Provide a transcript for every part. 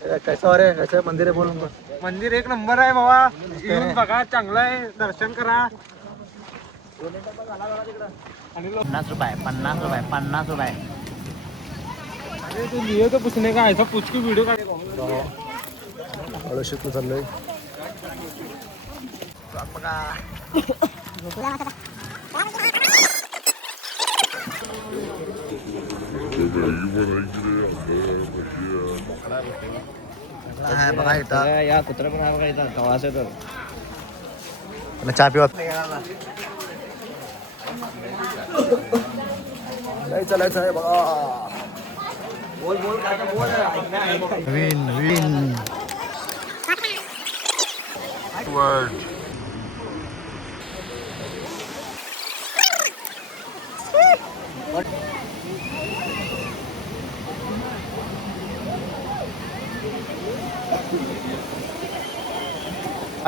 कैसा हो रे कैसे मंदिर आहे बोलून मंदिर एक नंबर आहे बाबा. येऊन बघा, चांगलं आहे, दर्शन करा. 50 रुपये अरे तू लिहियो तो पुछने का ऐसा पूछ के वीडियो का. अडोशीतलं चाललंय बघा. बघा इथं या कुत्रा पण आहे बघा इथं कवास आहे तर. चहा पिवत चालायचं आहे बघा. बोल बोल काय बोल. नवीन नवीन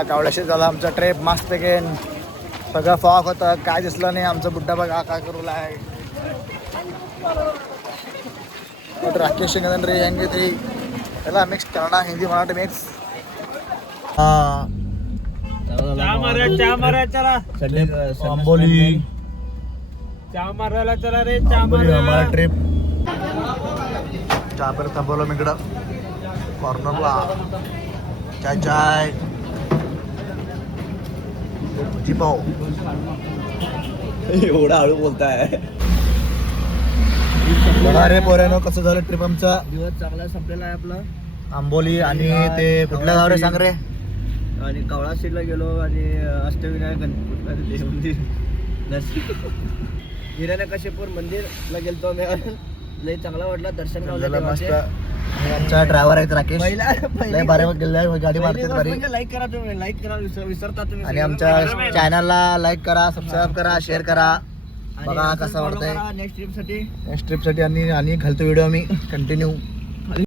कावड्याशी झाला आमचा ट्रेप मस्त गेन. सगळं फॉक होतं, काय दिसलं नाही. आमचा बुड्डा बघा काय करू लाय. राकेश रे यांगे तरी त्याला मिक्स कन्नडा हिंदी मराठी मिक्स. चहा मारा चला. आंबोली चहा मारायला चला रे. चहा मारा ट्रिप चहा परत थांबवलं मी इकडं कॉर्नरला. चाय चाय भजी पाव. एवढा हळू बोलताय. बघा रे पोऱ्यानो कसं झालं ट्रिप आमचा. दिवस चांगला संपलेला आहे आपला. आंबोली आणि ते कुठल्या गाव रे सांग रे. आणि कावळा सीडला गेलो आणि अष्टविनायक गणपती मंदिर हिरण्यकश्यपूर मंदिरला गेलतो आम्ही. लय चांगला वाटला. दर्शन मस्त. आमचा ड्रायव्हर आहेत राकेश. लय भारी गेले गाडी मारते भारी. लाईक करा तुम्ही. लाईक करा विसरता तुम्ही. आणि आमच्या चॅनलला लाईक करा, सबस्क्राईब करा, शेअर करा. बघा कसं वाटतंय. नेक्स्ट ट्रिप साठी आणि घालतो व्हिडिओ मी कंटिन्यू.